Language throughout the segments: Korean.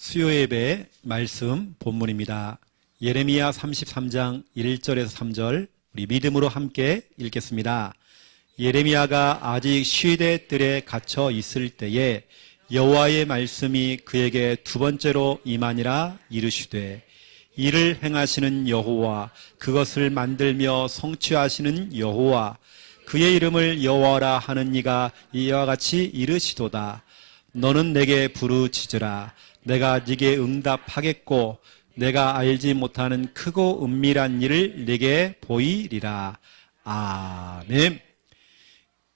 수요예배 말씀 본문입니다. 예레미야 33장 1절에서 3절 우리 믿음으로 함께 읽겠습니다. 예레미야가 아직 시대 뜰에 갇혀 있을 때에 여호와의 말씀이 그에게 두 번째로 임하니라. 이르시되 이를 행하시는 여호와, 그것을 만들며 성취하시는 여호와, 그의 이름을 여호와라 하는 이가 이와 같이 이르시도다. 너는 내게 부르짖으라. 내가 네게 응답하겠고 내가 알지 못하는 크고 은밀한 일을 네게 보이리라. 아멘.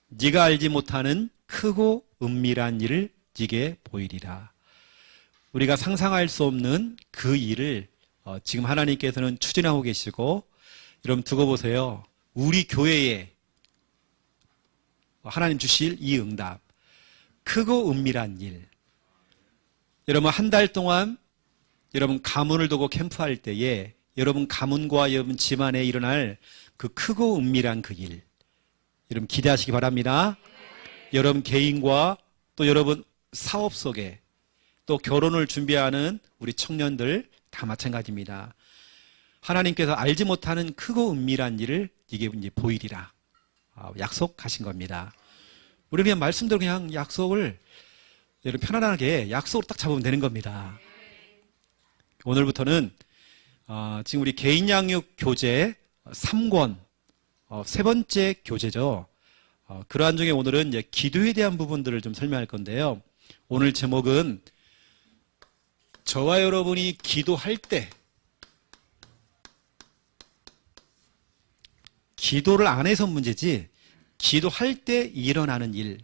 네가 알지 못하는 크고 은밀한 일을 네게 보이리라. 우리가 상상할 수 없는 그 일을 지금 하나님께서는 추진하고 계시고, 여러분 두고 보세요. 우리 교회에 하나님 주실 이 응답, 크고 은밀한 일. 여러분 한 달 동안 여러분 가문을 두고 캠프할 때에 여러분 가문과 여러분 집안에 일어날 그 크고 은밀한 그 일, 여러분 기대하시기 바랍니다. 여러분 개인과 또 여러분 사업 속에 또 결혼을 준비하는 우리 청년들 다 마찬가지입니다. 하나님께서 알지 못하는 크고 은밀한 일을 이게 이제 보이리라 약속하신 겁니다. 우리 그냥 말씀대로 그냥 약속을 여러분 편안하게 약속으로 딱 잡으면 되는 겁니다. 오늘부터는 지금 우리 개인 양육 교재 3권 세 번째 교재죠. 그러한 중에 오늘은 이제 기도에 대한 부분들을 좀 설명할 건데요. 오늘 제목은 저와 여러분이 기도할 때, 기도를 안 해서 문제지 기도할 때 일어나는 일.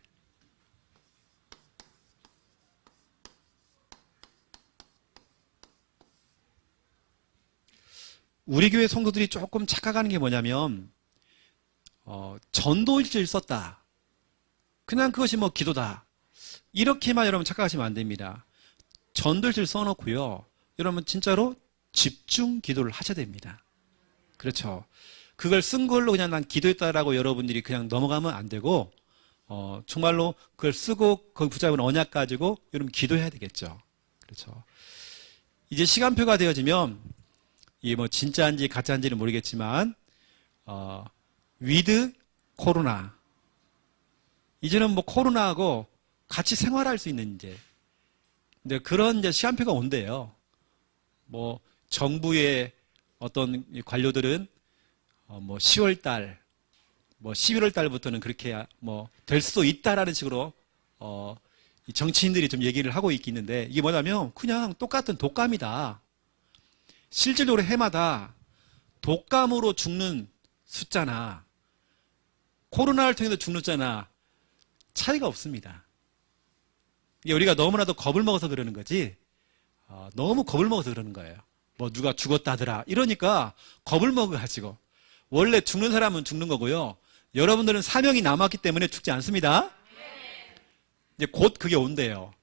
우리 교회 성도들이 조금 착각하는 게 뭐냐면 전도일지를 썼다, 그냥 그것이 뭐 기도다, 이렇게만 여러분 착각하시면 안 됩니다. 전도일지를 써놓고요, 여러분 진짜로 집중 기도를 하셔야 됩니다. 그렇죠. 그걸 쓴 걸로 그냥 난 기도했다라고 여러분들이 그냥 넘어가면 안 되고, 정말로 그걸 쓰고 거기 붙잡은 언약 가지고 여러분 기도해야 되겠죠. 그렇죠. 이제 시간표가 되어지면 이게 뭐 진짜인지 가짜인지는 모르겠지만 위드 코로나, 이제는 뭐 코로나하고 같이 생활할 수 있는 근데 그런 이제 시간표가 온대요. 뭐 정부의 어떤 관료들은 뭐 10월 달, 뭐 11월 달부터는 그렇게 뭐 될 수도 있다라는 식으로 정치인들이 좀 얘기를 하고 있는데, 이게 뭐냐면 그냥 똑같은 독감이다. 실질적으로 해마다 독감으로 죽는 숫자나 코로나를 통해서 죽는 숫자나 차이가 없습니다. 우리가 너무나도 겁을 먹어서 그러는 거지, 너무 겁을 먹어서 그러는 거예요. 뭐 누가 죽었다더라 이러니까 겁을 먹어가지고. 원래 죽는 사람은 죽는 거고요, 여러분들은 사명이 남았기 때문에 죽지 않습니다. 이제 곧 그게 온대요.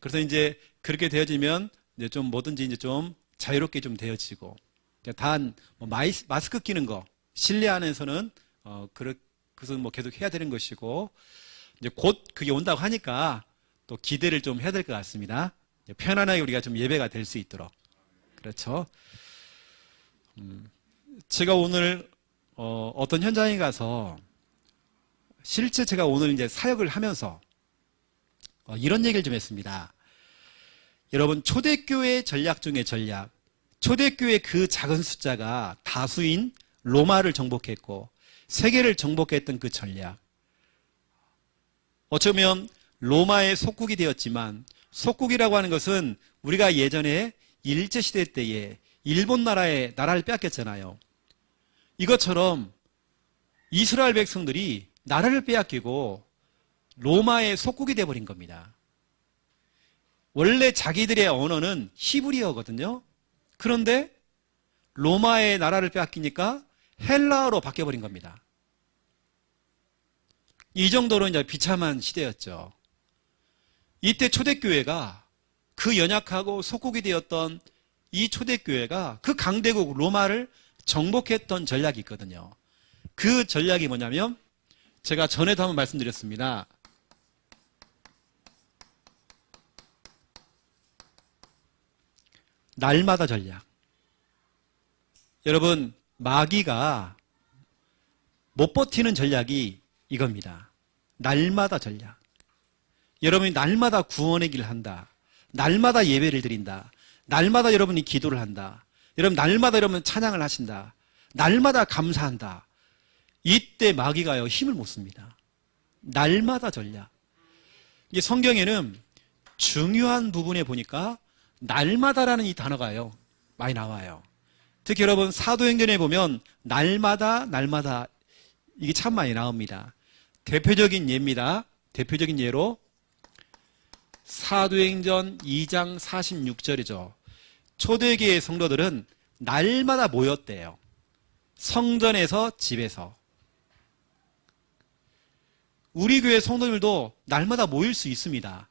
그래서 이제 그렇게 되어지면 이제 좀 뭐든지 이제 좀 자유롭게 좀 되어지고, 단 뭐 마스크 끼는 거 실내 안에서는 그것은 뭐 계속 해야 되는 것이고, 이제 곧 그게 온다고 하니까 또 기대를 좀 해야 될 것 같습니다. 편안하게 우리가 좀 예배가 될 수 있도록. 그렇죠. 제가 오늘 어떤 현장에 가서 실제 제가 오늘 이제 사역을 하면서 이런 얘기를 좀 했습니다. 여러분 초대교회 전략 중에 전략, 초대교회 그 작은 숫자가 다수인 로마를 정복했고 세계를 정복했던 그 전략, 어쩌면 로마의 속국이 되었지만, 속국이라고 하는 것은 우리가 예전에 일제시대 때에 일본 나라를 빼앗겼잖아요. 이것처럼 이스라엘 백성들이 나라를 빼앗기고 로마의 속국이 되어버린 겁니다. 원래 자기들의 언어는 히브리어거든요. 그런데 로마의 나라를 빼앗기니까 헬라어로 바뀌어버린 겁니다. 이 정도로 이제 비참한 시대였죠. 이때 초대교회가, 그 연약하고 속국이 되었던 이 초대교회가 그 강대국 로마를 정복했던 전략이 있거든요. 그 전략이 뭐냐면, 제가 전에도 한번 말씀드렸습니다. 날마다 전략. 여러분, 마귀가 못 버티는 전략이 이겁니다. 날마다 전략. 여러분이 날마다 구원의 길을 한다. 날마다 예배를 드린다. 날마다 여러분이 기도를 한다. 여러분 날마다 여러분 찬양을 하신다. 날마다 감사한다. 이때 마귀가요 힘을 못 씁니다. 날마다 전략. 이게 성경에는 중요한 부분에 보니까 날마다라는 이 단어가요 많이 나와요. 특히 여러분 사도행전에 보면 날마다 이게 참 많이 나옵니다. 대표적인 예입니다. 대표적인 예로 사도행전 2장 46절이죠. 초대교회 성도들은 날마다 모였대요. 성전에서 집에서. 우리 교회 성도들도 날마다 모일 수 있습니다.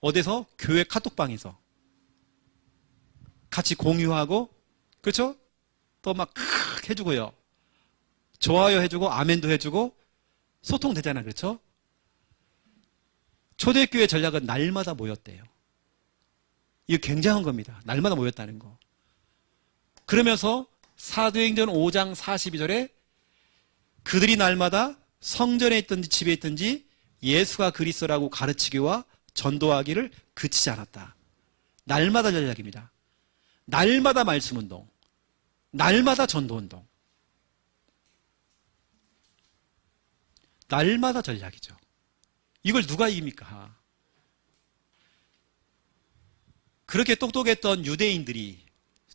어디서? 교회 카톡방에서. 같이 공유하고, 그렇죠? 또 막 해주고요. 좋아요 해주고, 아멘도 해주고, 소통되잖아요. 그렇죠? 초대교회 전략은 날마다 모였대요. 이거 굉장한 겁니다. 날마다 모였다는 거. 그러면서 사도행전 5장 42절에 그들이 날마다 성전에 있든지 집에 있든지 예수가 그리스도라고 가르치기와 전도하기를 그치지 않았다. 날마다 전략입니다. 날마다 말씀운동, 날마다 전도운동. 날마다 전략이죠. 이걸 누가 이깁니까? 그렇게 똑똑했던 유대인들이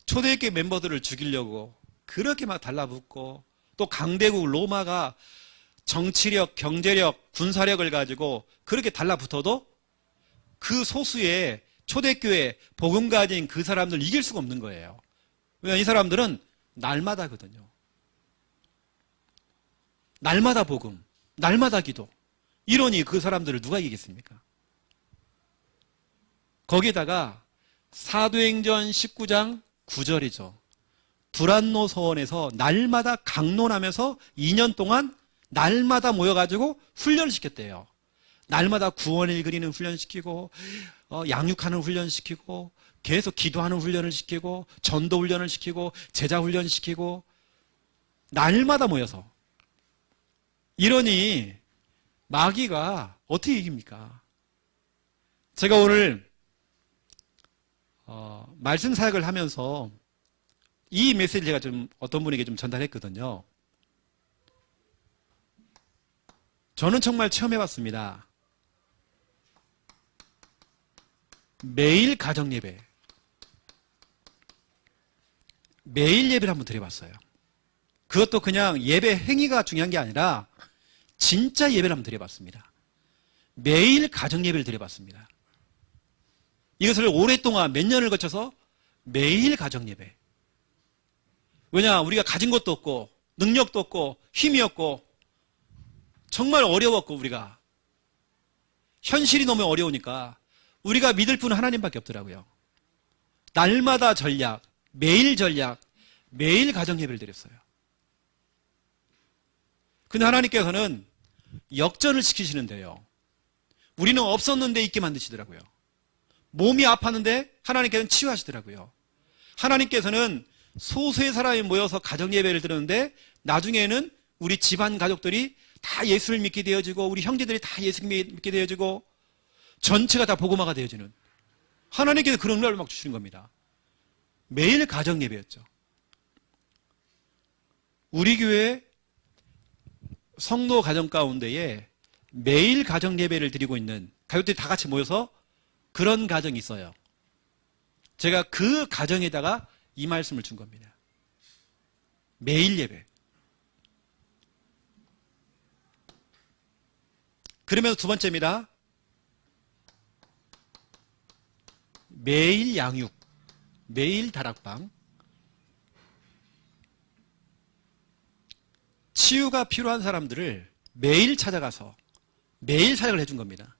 초대교회 멤버들을 죽이려고 그렇게 막 달라붙고, 또 강대국 로마가 정치력, 경제력, 군사력을 가지고 그렇게 달라붙어도 그 소수의 초대교회 복음 가진 그 사람들 이길 수가 없는 거예요. 왜냐하면 이 사람들은 날마다거든요. 날마다 복음, 날마다 기도. 이러니 그 사람들을 누가 이기겠습니까? 거기에다가 사도행전 19장 9절이죠. 두란노 서원에서 날마다 강론하면서 2년 동안 날마다 모여가지고 훈련을 시켰대요. 날마다 구원을 그리는 훈련시키고, 양육하는 훈련시키고, 계속 기도하는 훈련을 시키고, 전도 훈련을 시키고, 제자 훈련시키고, 날마다 모여서. 이러니 마귀가 어떻게 이깁니까? 제가 오늘 말씀 사역을 하면서 이 메시지를 제가 좀 어떤 분에게 좀 전달했거든요. 저는 정말 체험해봤습니다. 매일 가정 예배, 매일 예배를 한번 드려봤어요. 그것도 그냥 예배 행위가 중요한 게 아니라 진짜 예배를 한번 드려봤습니다. 매일 가정 예배를 드려봤습니다. 이것을 오랫동안 몇 년을 거쳐서 매일 가정 예배. 왜냐, 우리가 가진 것도 없고 능력도 없고 힘이 없고 정말 어려웠고, 우리가 현실이 너무 어려우니까 우리가 믿을 분은 하나님밖에 없더라고요. 날마다 전략, 매일 가정 예배를 드렸어요. 근데 하나님께서는 역전을 시키시는데요, 우리는 없었는데 있게 만드시더라고요. 몸이 아팠는데 하나님께서는 치유하시더라고요. 하나님께서는 소수의 사람이 모여서 가정 예배를 드렸는데 나중에는 우리 집안 가족들이 다 예수를 믿게 되어지고, 우리 형제들이 다 예수를 믿게 되어지고, 전체가 다 복음화가 되어지는, 하나님께서 그런 걸 막 주시는 겁니다. 매일 가정 예배였죠. 우리 교회 성도 가정 가운데에 매일 가정 예배를 드리고 있는 가족들이 다 같이 모여서 그런 가정이 있어요. 제가 그 가정에다가 이 말씀을 준 겁니다. 매일 예배. 그러면서 두 번째입니다. 매일 양육, 매일 다락방. 치유가 필요한 사람들을 매일 찾아가서 매일 사역을 해준 겁니다.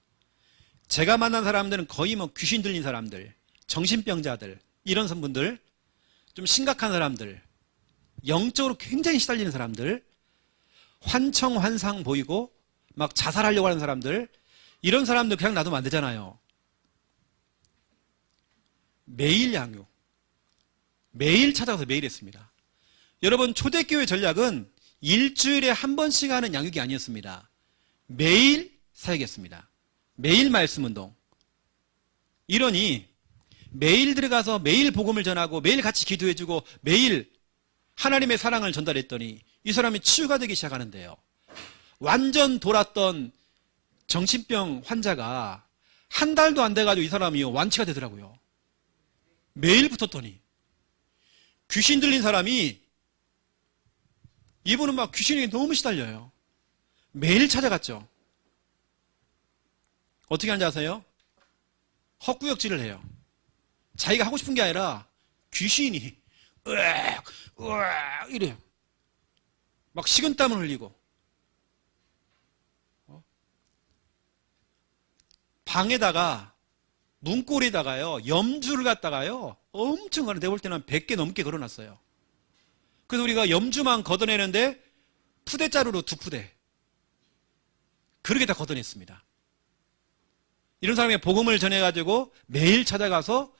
제가 만난 사람들은 거의 뭐 귀신 들린 사람들, 정신병자들, 이런 분들, 좀 심각한 사람들, 영적으로 굉장히 시달리는 사람들, 환청환상 보이고 막 자살하려고 하는 사람들, 이런 사람들 그냥 놔두면 안 되잖아요. 매일 양육. 매일 찾아가서 매일 했습니다. 여러분, 초대교회 전략은 일주일에 한 번씩 하는 양육이 아니었습니다. 매일 사역했습니다. 매일 말씀 운동. 이러니 매일 들어가서 매일 복음을 전하고 매일 같이 기도해주고 매일 하나님의 사랑을 전달했더니 이 사람이 치유가 되기 시작하는데요. 완전 돌았던 정신병 환자가 한 달도 안 돼가지고 이 사람이 완치가 되더라고요. 매일 붙었더니. 귀신 들린 사람이, 이분은 막 귀신에게 너무 시달려요. 매일 찾아갔죠. 어떻게 하는지 아세요? 헛구역질을 해요. 자기가 하고 싶은 게 아니라 귀신이 으악 으악 이래요. 막 식은땀을 흘리고, 방에다가 문고리에다가요 염주를 갖다가요 엄청 걸어, 내가 볼 때는 100개 넘게 걸어놨어요. 그래서 우리가 염주만 걷어내는데 푸대자루로 2푸대 그렇게 다 걷어냈습니다. 이런 사람이 복음을 전해가지고 매일 찾아가서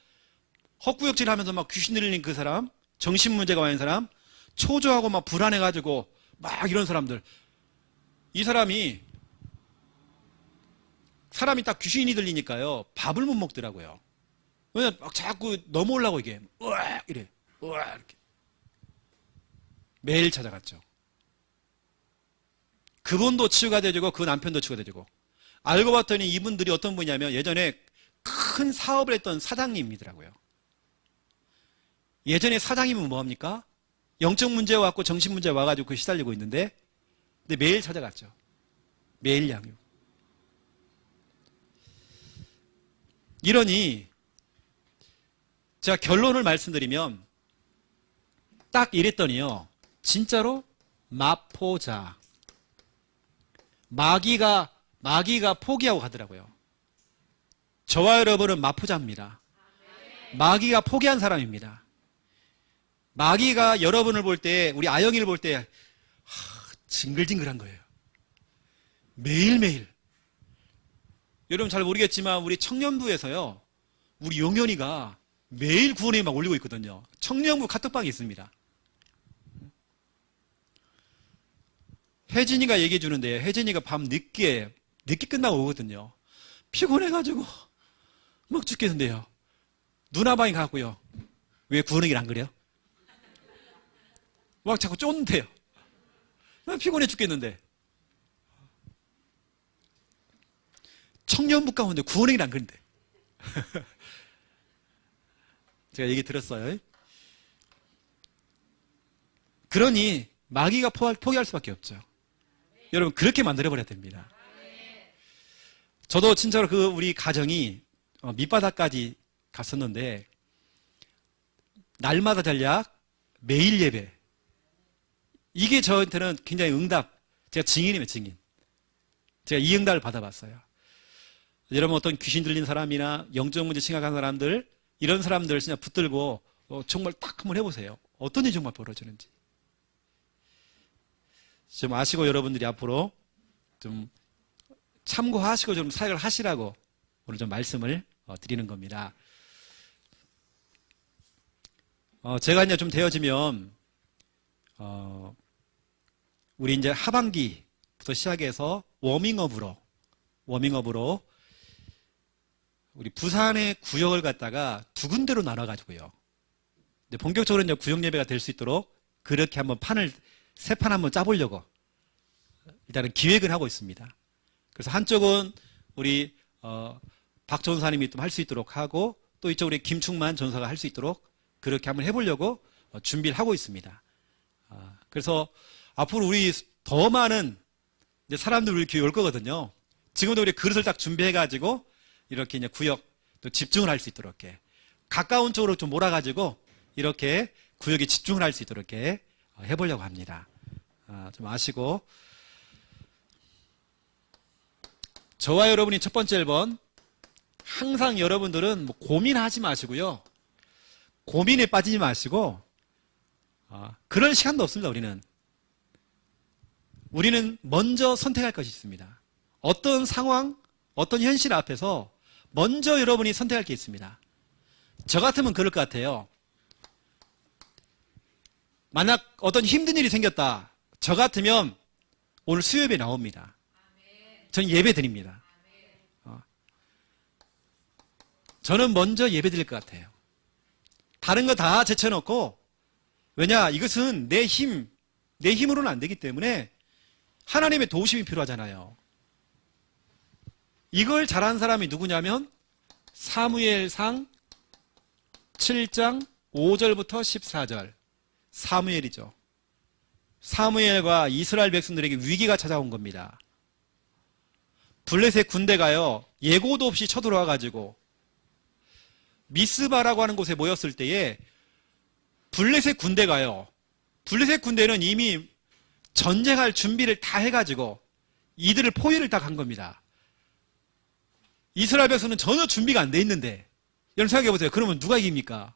헛구역질 하면서 막 귀신 들리는 그 사람, 정신문제가 많은 사람, 초조하고 막 불안해가지고 막 이런 사람들, 이 사람이 딱 귀신이 들리니까요 밥을 못 먹더라고요. 왜냐면 막 자꾸 넘어오려고 이게 으악 이래, 으악 이렇게. 매일 찾아갔죠. 그분도 치유가 되고 그 남편도 치유가 되고. 알고 봤더니 이분들이 어떤 분이냐면 예전에 큰 사업을 했던 사장님이더라고요. 예전에 사장님은 뭐합니까? 영적 문제 와갖고 정신 문제 와가지고 그 시달리고 있는데, 근데 매일 찾아갔죠. 매일 양육. 이러니 제가 결론을 말씀드리면 딱 이랬더니요, 진짜로 마포자, 마귀가 포기하고 가더라고요. 저와 여러분은 마포자입니다. 마귀가 포기한 사람입니다. 마귀가 여러분을 볼 때, 우리 아영이를 볼 때 징글징글한 거예요. 매일매일. 여러분 잘 모르겠지만 우리 청년부에서요, 우리 용현이가 매일 구원에 막 올리고 있거든요. 청년부 카톡방이 있습니다. 혜진이가 얘기해 주는데, 혜진이가 밤 늦게 끝나고 오거든요. 피곤해가지고 막 죽겠는데요. 누나방에 가고요. 왜 구원에길 안 그래요? 막 자꾸 쫓는데요. 피곤해 죽겠는데. 청년부 가운데 구원에길 안 그런데. 제가 얘기 들었어요. 그러니 마귀가 포기할 수밖에 없죠. 여러분 그렇게 만들어버려야 됩니다. 저도 진짜로 우리 가정이 밑바닥까지 갔었는데, 날마다 전략, 매일 예배, 이게 저한테는 굉장히 응답, 제가 증인이에요, 증인. 제가 이 응답을 받아봤어요. 여러분 어떤 귀신 들린 사람이나 영적 문제 심각한 사람들, 이런 사람들 진짜 붙들고 정말 딱 한번 해보세요. 어떤 일이 정말 벌어지는지. 좀 아시고 여러분들이 앞으로 좀 참고하시고 좀 사역을 하시라고 오늘 좀 말씀을 드리는 겁니다. 제가 이제 좀 되어지면 우리 이제 하반기부터 시작해서 워밍업으로 우리 부산의 구역을 갖다가 2군데로 나눠가지고요. 본격적으로 이제 구역 예배가 될 수 있도록 그렇게 한번 새 판 한번 짜보려고 일단은 기획을 하고 있습니다. 그래서 한쪽은 우리 박종훈 사님이 좀 할 수 있도록 하고, 또 이쪽 우리 김충만 전사가 할 수 있도록 그렇게 한번 해보려고 준비를 하고 있습니다. 그래서 앞으로 우리 더 많은 이제 사람들 우리 교회 올 거거든요. 지금도 우리 그릇을 딱 준비해가지고 이렇게 이제 구역 또 집중을 할 수 있도록 이렇게 가까운 쪽으로 좀 몰아가지고 이렇게 구역에 집중을 할 수 있도록 이렇게 해보려고 합니다. 좀 아시고, 저와 여러분이 첫 번째 1번, 항상 여러분들은 뭐 고민하지 마시고요. 고민에 빠지지 마시고, 그럴 시간도 없습니다. 우리는 먼저 선택할 것이 있습니다. 어떤 상황, 어떤 현실 앞에서 먼저 여러분이 선택할 게 있습니다. 저 같으면 그럴 것 같아요. 만약 어떤 힘든 일이 생겼다. 저 같으면 오늘 수요예배 나옵니다. 전 예배 드립니다. 저는 먼저 예배 드릴 것 같아요. 다른 거 다 제쳐놓고, 왜냐, 이것은 내 힘으로는 안 되기 때문에 하나님의 도우심이 필요하잖아요. 이걸 잘하는 사람이 누구냐면 사무엘상 7장 5절부터 14절. 사무엘이죠. 사무엘과 이스라엘 백성들에게 위기가 찾아온 겁니다. 블레셋 군대가요, 예고도 없이 쳐들어와 가지고 미스바라고 하는 곳에 모였을 때에 블레셋 군대가요, 블레셋 군대는 이미 전쟁할 준비를 다 해가지고 이들을 포위를 다 간 겁니다. 이스라엘 백성은 전혀 준비가 안 돼 있는데, 여러분 생각해 보세요. 그러면 누가 이깁니까?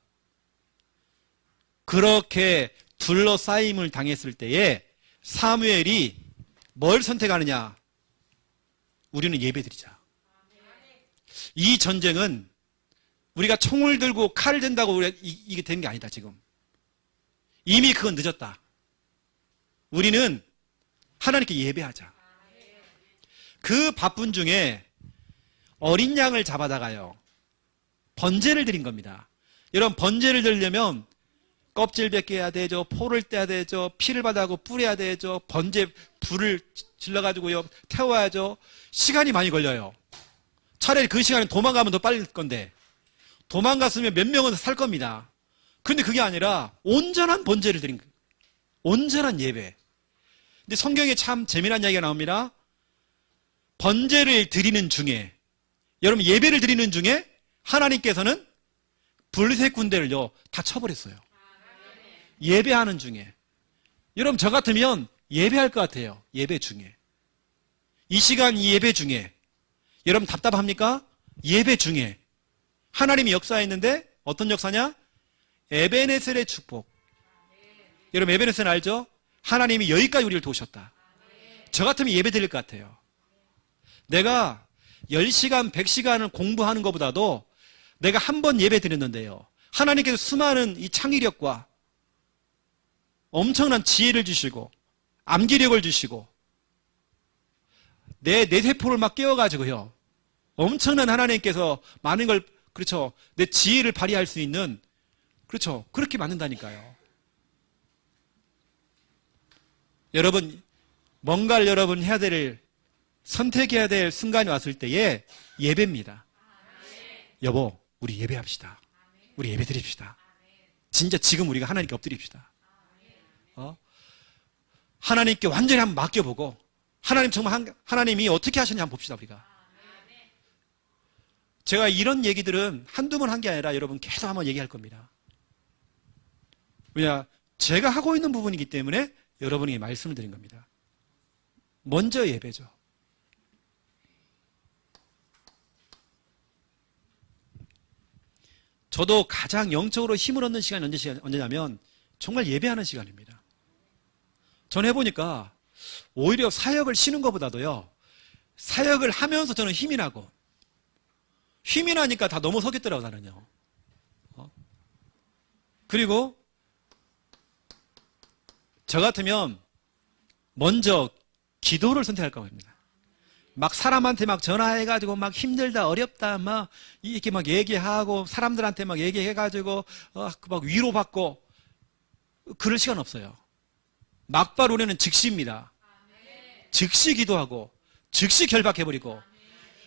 그렇게 둘러싸임을 당했을 때에 사무엘이 뭘 선택하느냐? 우리는 예배드리자. 이 전쟁은 우리가 총을 들고 칼을 든다고 우리가 이게 된 게 아니다. 지금 이미 그건 늦었다. 우리는 하나님께 예배하자. 그 바쁜 중에 어린 양을 잡아다가요, 번제를 드린 겁니다. 여러분, 번제를 드리려면 껍질 벗겨야 되죠, 포를 떼야 되죠, 피를 받아고 뿌려야 되죠, 번제 불을 질러가지고요 태워야죠. 시간이 많이 걸려요. 차라리 그 시간에 도망가면 더 빨리 건데, 도망갔으면 몇 명은 살 겁니다. 그런데 그게 아니라 온전한 번제를 드린 거예요. 온전한 예배. 근데 성경에 참 재미난 이야기가 나옵니다. 번제를 드리는 중에, 여러분 예배를 드리는 중에 하나님께서는 블레셋 군대를요 다 쳐버렸어요. 예배하는 중에. 여러분 저 같으면 예배할 것 같아요. 예배 중에. 이 시간 이 예배 중에 여러분 답답합니까? 예배 중에 하나님이 역사했는데 어떤 역사냐? 에베네셀의 축복. 여러분 에베네셀 알죠? 하나님이 여기까지 우리를 도우셨다. 저 같으면 예배 드릴 것 같아요. 내가 10시간, 100시간을 공부하는 것보다도 내가 한 번 예배 드렸는데요, 하나님께서 수많은 이 창의력과 엄청난 지혜를 주시고 암기력을 주시고 내 세포를 막 깨워가지고요, 엄청난 하나님께서 많은 걸, 그렇죠, 내 지혜를 발휘할 수 있는, 그렇죠, 그렇게 만든다니까요. 여러분 뭔가를 여러분 해야 될, 선택해야 될 순간이 왔을 때에 예배입니다. 여보, 우리 예배합시다. 우리 예배 드립시다. 진짜 지금 우리가 하나님께 엎드립시다. 하나님께 완전히 한번 맡겨보고, 하나님 정말 하나님이 어떻게 하셨냐 한번 봅시다. 우리가. 제가 이런 얘기들은 한두 번 한 게 아니라 여러분 계속 한번 얘기할 겁니다. 왜냐, 제가 하고 있는 부분이기 때문에 여러분에게 말씀을 드린 겁니다. 먼저 예배죠. 저도 가장 영적으로 힘을 얻는 시간이 언제냐면 정말 예배하는 시간입니다. 전 해보니까 오히려 사역을 쉬는 것보다도요, 사역을 하면서 저는 힘이 나고, 힘이 나니까 다 넘어서겠더라고요, 나는요. 그리고 저 같으면 먼저 기도를 선택할 겁니다. 막 사람한테 막 전화해가지고 막 힘들다, 어렵다, 막 이렇게 막 얘기하고, 사람들한테 막 얘기해가지고 막 위로받고, 그럴 시간 없어요. 막바로 우리는 즉시입니다. 즉시 기도하고, 즉시 결박해버리고,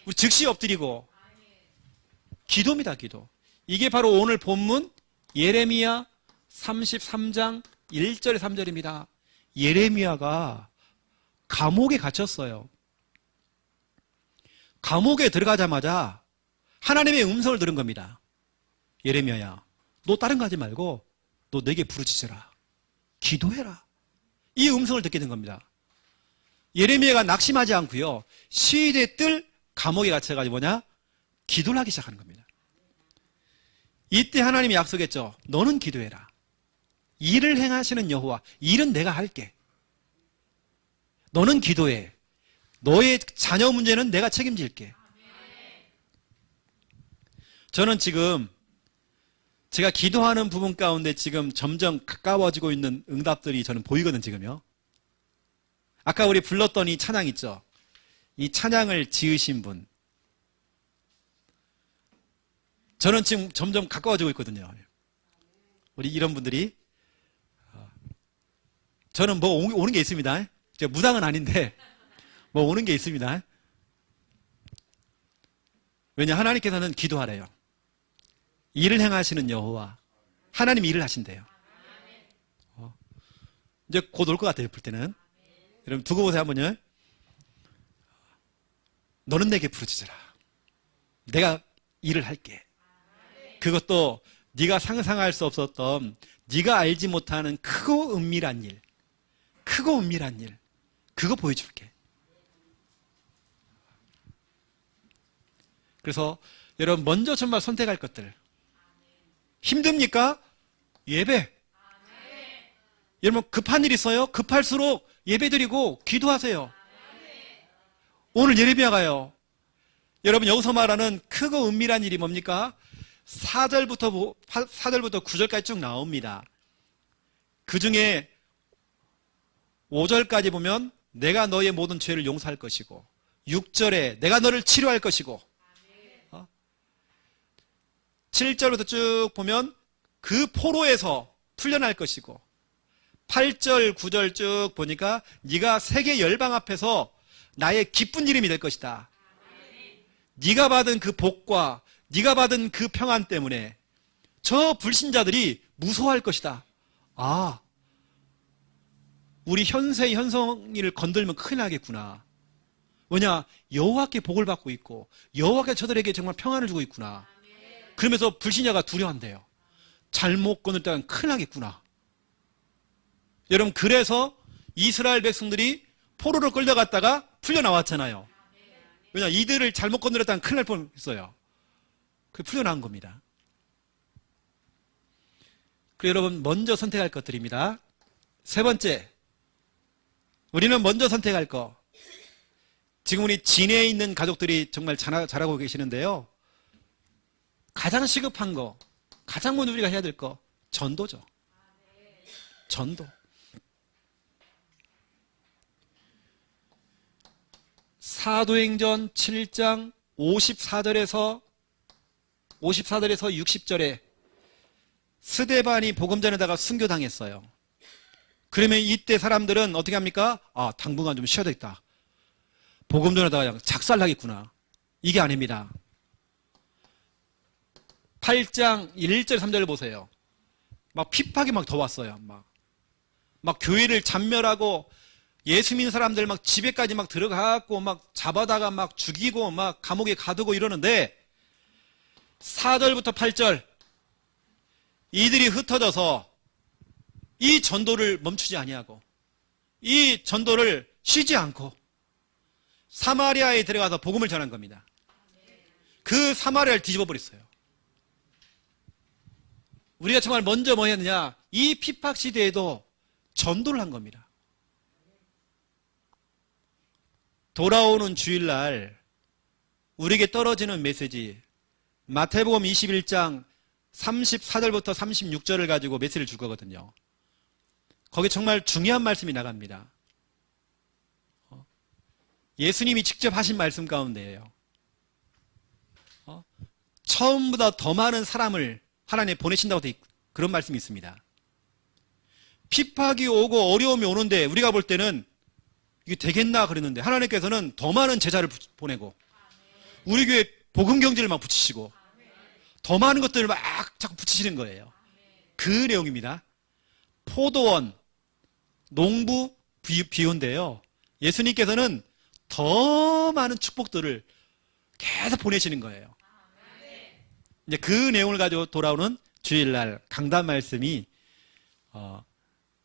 우리 즉시 엎드리고, 기도입니다, 기도. 이게 바로 오늘 본문 예레미야 33장 1절 3절입니다. 예레미야가 감옥에 갇혔어요. 감옥에 들어가자마자 하나님의 음성을 들은 겁니다. 예레미야야, 너 다른 거 하지 말고 너 내게 부르짖어라. 기도해라. 이 음성을 듣게 된 겁니다. 예레미야가 낙심하지 않고요, 시대 뜰 감옥에 갇혀가지고 뭐냐? 기도를 하기 시작하는 겁니다. 이때 하나님이 약속했죠. 너는 기도해라. 일을 행하시는 여호와, 일은 내가 할게. 너는 기도해. 너의 자녀 문제는 내가 책임질게. 저는 지금 제가 기도하는 부분 가운데 지금 점점 가까워지고 있는 응답들이 저는 보이거든, 지금요. 아까 우리 불렀던 이 찬양 있죠? 이 찬양을 지으신 분. 저는 지금 점점 가까워지고 있거든요. 우리 이런 분들이. 저는 뭐 오는 게 있습니다. 제가 무당은 아닌데, 뭐 오는 게 있습니다. 왜냐, 하나님께서는 기도하래요. 일을 행하시는 여호와. 하나님이 일을 하신대요. 이제 곧 올 것 같아요, 볼 때는. 여러분, 두고 보세요, 한번요. 너는 내게 부르짖어라. 내가 일을 할게. 그것도 네가 상상할 수 없었던, 네가 알지 못하는 크고 은밀한 일, 크고 은밀한 일, 그거 보여줄게. 그래서 여러분, 먼저 정말 선택할 것들. 힘듭니까? 예배. 여러분, 급한 일 있어요? 급할수록 예배드리고 기도하세요. 오늘 예레미야 가요. 여러분, 여기서 말하는 크고 은밀한 일이 뭡니까? 4절부터 9절까지 쭉 나옵니다. 그 중에 5절까지 보면 내가 너의 모든 죄를 용서할 것이고, 6절에 내가 너를 치료할 것이고, 7절부터 쭉 보면 그 포로에서 풀려날 것이고, 8절, 9절 쭉 보니까 네가 세계 열방 앞에서 나의 기쁜 이름이 될 것이다. 네가 받은 그 복과 네가 받은 그 평안 때문에 저 불신자들이 무서워할 것이다. 아, 우리 현세의 현성이를 건들면 큰일 나겠구나. 왜냐, 여호와께 복을 받고 있고 여호와께 저들에게 정말 평안을 주고 있구나. 그러면서 불신자가 두려워한대요. 잘못 건들 때는 큰일 나겠구나. 여러분, 그래서 이스라엘 백성들이 포로로 끌려갔다가 풀려나왔잖아요. 왜냐, 이들을 잘못 건드렸다면 큰일 날 뻔했어요. 그게 풀려나온 겁니다. 그리고 여러분, 먼저 선택할 것들입니다. 세 번째, 우리는 먼저 선택할 거. 지금 우리 진해에 있는 가족들이 정말 잘하고 계시는데요. 가장 시급한 거, 가장 먼저 우리가 해야 될 거, 전도죠. 전도. 사도행전 7장 54절에서 60절에 스데반이 복음 전에다가 순교당했어요. 그러면 이때 사람들은 어떻게 합니까? 아, 당분간 좀 쉬어야 되겠다. 복음 전에다가 작살나겠구나. 이게 아닙니다. 8장 1절 3절을 보세요. 막 핍박이 막 더 왔어요. 막 교회를 잔멸하고 예수 믿는 사람들 막 집에까지 막 들어가고 막 잡아다가 막 죽이고 막 감옥에 가두고 이러는데 4절부터 8절 이들이 흩어져서 이 전도를 멈추지 아니하고 이 전도를 쉬지 않고 사마리아에 들어가서 복음을 전한 겁니다. 그 사마리아를 뒤집어 버렸어요. 우리가 정말 먼저 뭐 했느냐? 이 핍박 시대에도 전도를 한 겁니다. 돌아오는 주일날 우리에게 떨어지는 메시지, 마태복음 21장 34절부터 36절을 가지고 메시지를 줄 거거든요. 거기 정말 중요한 말씀이 나갑니다. 예수님이 직접 하신 말씀 가운데예요. 처음보다 더 많은 사람을 하나님 보내신다고 그런 말씀이 있습니다. 핍박이 오고 어려움이 오는데 우리가 볼 때는 이게 되겠나 그랬는데 하나님께서는 더 많은 제자를 보내고 우리 교회 복음 경제를 막 붙이시고 더 많은 것들을 막 자꾸 붙이시는 거예요. 그 내용입니다. 포도원, 농부, 비유인데요. 예수님께서는 더 많은 축복들을 계속 보내시는 거예요. 이제 그 내용을 가지고 돌아오는 주일날 강단 말씀이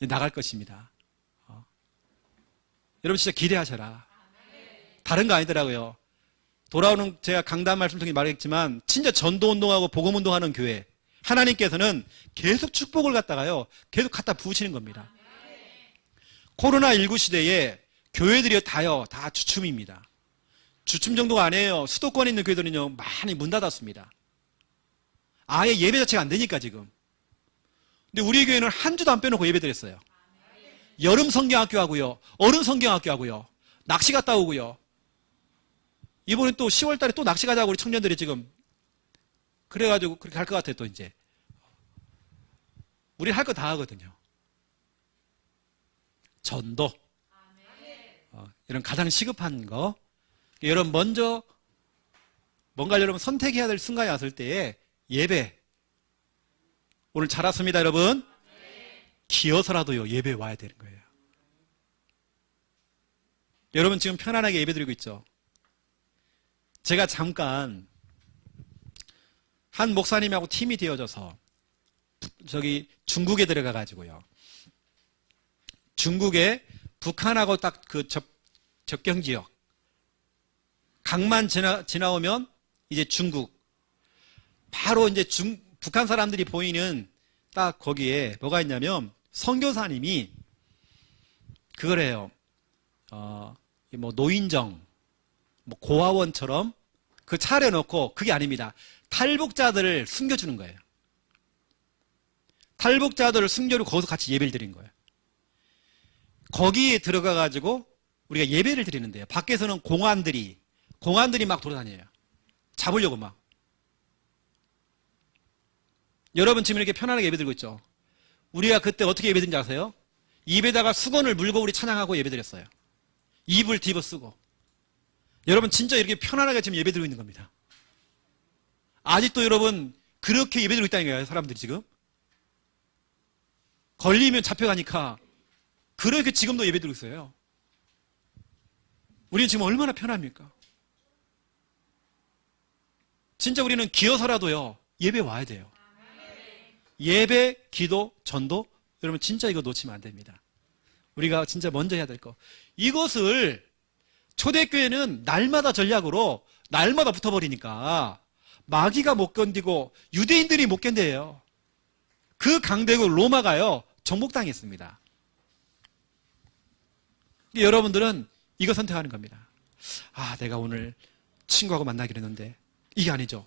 나갈 것입니다. 여러분 진짜 기대하셔라. 다른 거 아니더라고요. 돌아오는 제가 강단 말씀 통해 말했지만 진짜 전도운동하고 복음운동하는 교회 하나님께서는 계속 축복을 갖다가요 계속 갖다 부으시는 겁니다. 코로나19 시대에 교회들이 다 주춤입니다. 주춤 정도가 아니에요. 수도권에 있는 교회들은요 많이 문 닫았습니다. 아예 예배 자체가 안 되니까 지금. 근데 우리 교회는 한 주도 안 빼놓고 예배 드렸어요. 여름 성경학교 하고요. 어른 성경학교 하고요. 낚시 갔다 오고요. 이번에 또 10월 달에 또 낚시 가자고 우리 청년들이 지금 그래가지고 그렇게 할 것 같아요. 또 이제 우리 할 거 다 하거든요. 전도, 이런 가장 시급한 거. 여러분 먼저 뭔가 여러분 선택해야 될 순간이 왔을 때에 예배. 오늘 잘 왔습니다, 여러분. 기어서라도요 예배 와야 되는 거예요. 여러분 지금 편안하게 예배 드리고 있죠. 제가 잠깐 한 목사님하고 팀이 되어져서 저기 중국에 들어가 가지고요. 중국에 북한하고 딱 그 접경 지역 강만 지나오면 이제 중국, 바로 이제 북한 사람들이 보이는 딱 거기에 뭐가 있냐면 선교사님이 그거래요. 뭐 노인정, 뭐 고아원처럼 그 차려 놓고, 그게 아닙니다. 탈북자들을 숨겨주는 거예요. 탈북자들을 숨겨주고 거기서 같이 예배를 드린 거예요. 거기에 들어가 가지고 우리가 예배를 드리는데요. 밖에서는 공안들이 막 돌아다녀요. 잡으려고 막. 여러분 지금 이렇게 편안하게 예배 드리고 있죠. 우리가 그때 어떻게 예배 드린지 아세요? 입에다가 수건을 물고 우리 찬양하고 예배 드렸어요. 입을 뒤집어 쓰고. 여러분 진짜 이렇게 편안하게 지금 예배 드리고 있는 겁니다. 아직도 여러분 그렇게 예배 드리고 있다는 거예요. 사람들이 지금 걸리면 잡혀가니까 그렇게 지금도 예배 드리고 있어요. 우리는 지금 얼마나 편합니까? 진짜 우리는 기어서라도요 예배 와야 돼요. 예배, 기도, 전도, 여러분 진짜 이거 놓치면 안 됩니다. 우리가 진짜 먼저 해야 될 거. 이것을 초대교회는 날마다 전략으로 날마다 붙어버리니까 마귀가 못 견디고 유대인들이 못 견뎌요. 그 강대국 로마가요 정복당했습니다. 여러분들은 이거 선택하는 겁니다. 아, 내가 오늘 친구하고 만나기로 했는데 이게 아니죠.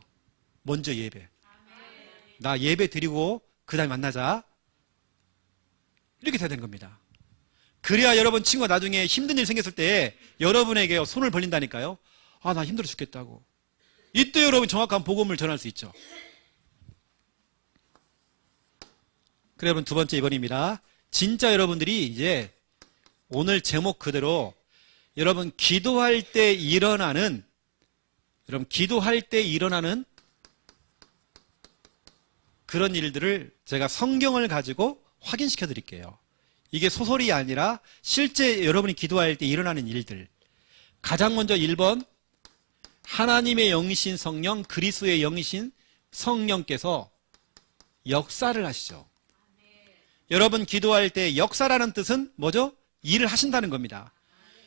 먼저 예배. 나 예배 드리고 그 다음에 만나자. 이렇게 돼야 되는 겁니다. 그래야 여러분 친구가 나중에 힘든 일 생겼을 때 여러분에게 손을 벌린다니까요. 아, 나 힘들어 죽겠다고. 이때 여러분 정확한 복음을 전할 수 있죠. 그래, 여러분 두 번째 2번입니다. 진짜 여러분들이 이제 오늘 제목 그대로 여러분 기도할 때 일어나는 그런 일들을 제가 성경을 가지고 확인시켜 드릴게요. 이게 소설이 아니라 실제 여러분이 기도할 때 일어나는 일들. 가장 먼저 1번, 하나님의 영이신 성령, 그리스도의 영이신 성령께서 역사를 하시죠. 여러분 기도할 때 역사라는 뜻은 뭐죠? 일을 하신다는 겁니다.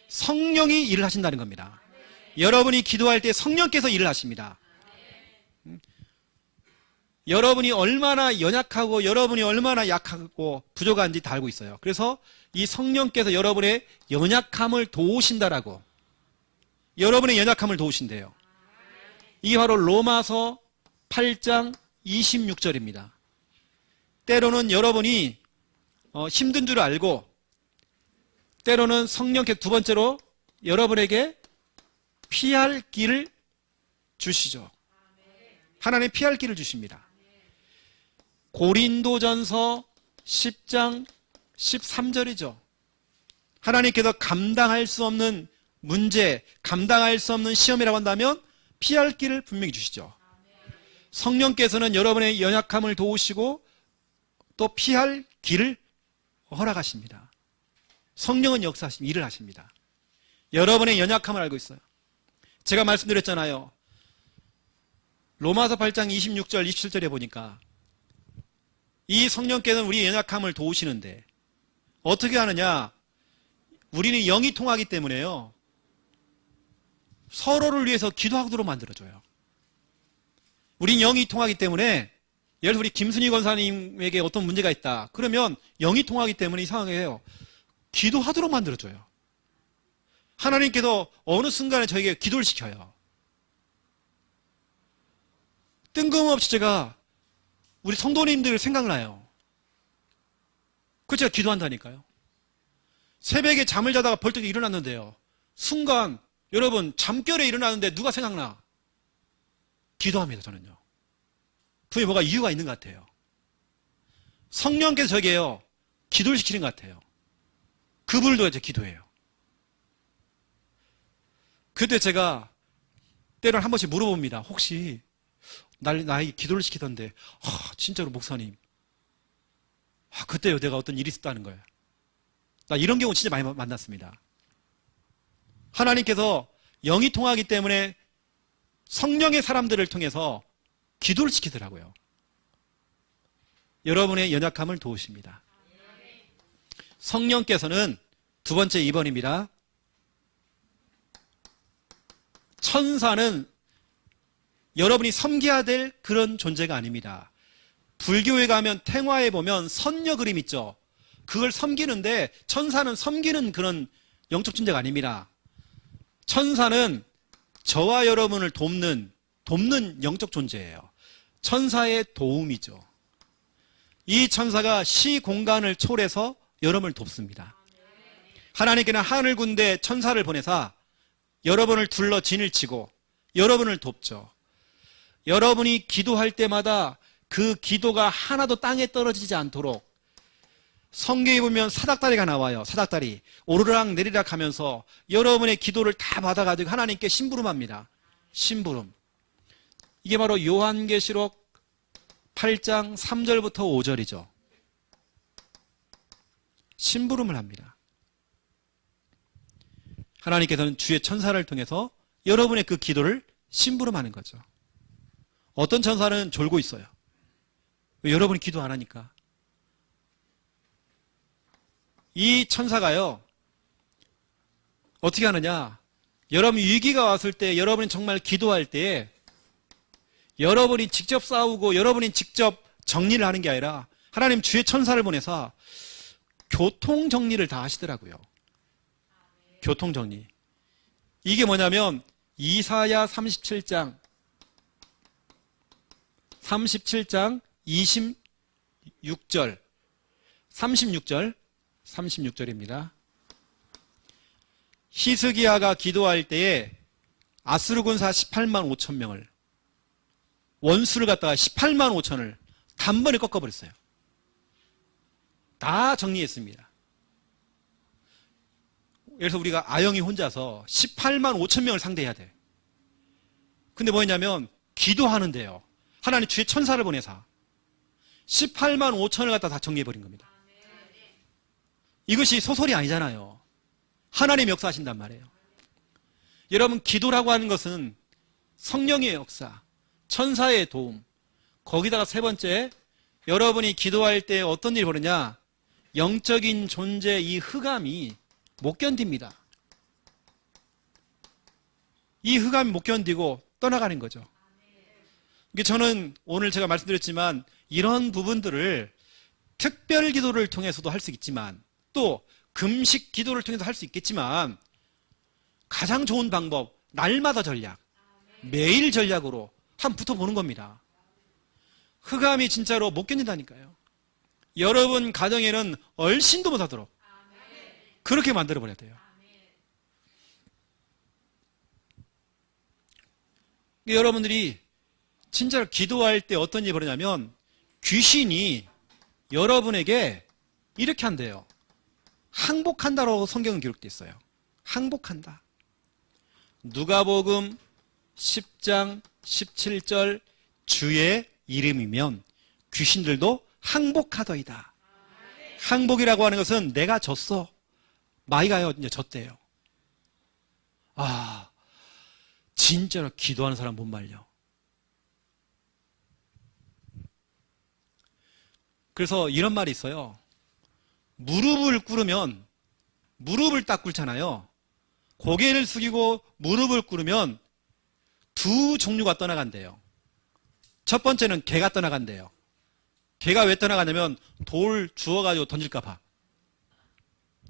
성령이 일을 하신다는 겁니다. 여러분이 기도할 때 성령께서 일을 하십니다. 여러분이 얼마나 연약하고 여러분이 얼마나 약하고 부족한지 다 알고 있어요. 그래서 이 성령께서 여러분의 연약함을 도우신다라고. 여러분의 연약함을 도우신대요. 이게 바로 로마서 8장 26절입니다. 때로는 여러분이 힘든 줄 알고, 때로는 성령께서 두 번째로 여러분에게 피할 길을 주시죠. 하나님 피할 길을 주십니다. 고린도전서 10장 13절이죠. 하나님께서 감당할 수 없는 문제, 감당할 수 없는 시험이라고 한다면 피할 길을 분명히 주시죠. 성령께서는 여러분의 연약함을 도우시고 또 피할 길을 허락하십니다. 성령은 역사하십니다. 일을 하십니다. 여러분의 연약함을 알고 있어요. 제가 말씀드렸잖아요. 로마서 8장 26절, 27절에 보니까 이 성령께서는 우리의 연약함을 도우시는데 어떻게 하느냐? 우리는 영이 통하기 때문에요. 서로를 위해서 기도하도록 만들어줘요. 우린 영이 통하기 때문에, 예를 들어 우리 김순희 권사님에게 어떤 문제가 있다. 그러면 영이 통하기 때문에 이상하게 해요. 기도하도록 만들어줘요. 하나님께서 어느 순간에 저에게 기도를 시켜요. 뜬금없이 제가 우리 성도님들 생각나요. 그 제가 기도한다니까요. 새벽에 잠을 자다가 벌떡 일어났는데요. 순간 여러분 잠결에 일어나는데 누가 생각나? 기도합니다. 저는요. 분명히 뭐가 이유가 있는 것 같아요. 성령께서 저게요 기도를 시키는 것 같아요. 그분을 도와서 기도해요. 그때 제가 때로는 한 번씩 물어봅니다. 혹시 나에게 기도를 시키던데 진짜로 목사님 그때요 내가 어떤 일이 있었다는 거예요. 나 이런 경우 진짜 많이 만났습니다. 하나님께서 영이 통하기 때문에 성령의 사람들을 통해서 기도를 시키더라고요. 여러분의 연약함을 도우십니다. 성령께서는 두 번째 2번입니다. 천사는 여러분이 섬겨야 될 그런 존재가 아닙니다. 불교에 가면 탱화에 보면 선녀 그림 있죠. 그걸 섬기는데 천사는 섬기는 그런 영적 존재가 아닙니다. 천사는 저와 여러분을 돕는 영적 존재예요. 천사의 도움이죠. 이 천사가 시 공간을 초월해서 여러분을 돕습니다. 하나님께는 하늘 군대 천사를 보내사 여러분을 둘러 진을 치고 여러분을 돕죠. 여러분이 기도할 때마다 그 기도가 하나도 땅에 떨어지지 않도록 성경에 보면 사닥다리가 나와요. 사닥다리. 오르락 내리락 하면서 여러분의 기도를 다 받아가지고 하나님께 심부름합니다. 심부름. 이게 바로 요한계시록 8장 3절부터 5절이죠. 심부름을 합니다. 하나님께서는 주의 천사를 통해서 여러분의 그 기도를 심부름하는 거죠. 어떤 천사는 졸고 있어요. 왜 여러분이 기도 안 하니까. 이 천사가요 어떻게 하느냐, 여러분 위기가 왔을 때 여러분이 정말 기도할 때 여러분이 직접 싸우고 여러분이 직접 정리를 하는 게 아니라 하나님 주의 천사를 보내서 교통정리를 다 하시더라고요. 교통정리. 이게 뭐냐면 이사야 37장 26절 36절입니다. 히스기야가 기도할 때에 아수르 군사 18만 5천 명을 원수를 갖다가 18만 5천을 단번에 꺾어버렸어요. 다 정리했습니다. 그래서 우리가 아영이 혼자서 18만 5천 명을 상대해야 돼. 근데 뭐였냐면 기도하는데요 하나님 주의 천사를 보내사 18만 5천을 갖다 다 정리해버린 겁니다. 이것이 소설이 아니잖아요. 하나님 역사하신단 말이에요. 여러분 기도라고 하는 것은 성령의 역사, 천사의 도움, 거기다가 세 번째, 여러분이 기도할 때 어떤 일이 벌어지냐, 영적인 존재 이 흑암이 못 견딥니다. 이 흑암이 못 견디고 떠나가는 거죠. 저는 오늘 제가 말씀드렸지만 이런 부분들을 특별 기도를 통해서도 할 수 있지만 또 금식 기도를 통해서 할 수 있겠지만 가장 좋은 방법, 날마다 전략, 매일 전략으로 한번 붙어보는 겁니다. 흑암이 진짜로 못 견딘다니까요. 여러분 가정에는 얼씬도 못하도록 그렇게 만들어버려야 돼요. 여러분들이 진짜로 기도할 때 어떤 일이 벌어지냐면 귀신이 여러분에게 이렇게 한대요. 항복한다라고 성경은 기록되어 있어요. 항복한다. 누가복음 10장 17절 주의 이름이면 귀신들도 항복하더이다. 항복이라고 하는 것은 내가 졌어. 마이가요 이제 졌대요. 아, 진짜로 기도하는 사람 못 말려. 그래서 이런 말이 있어요. 무릎을 꿇으면 무릎을 딱 꿇잖아요. 고개를 숙이고 무릎을 꿇으면 두 종류가 떠나간대요. 첫 번째는 개가 떠나간대요. 개가 왜 떠나가냐면 돌 주워가지고 던질까 봐.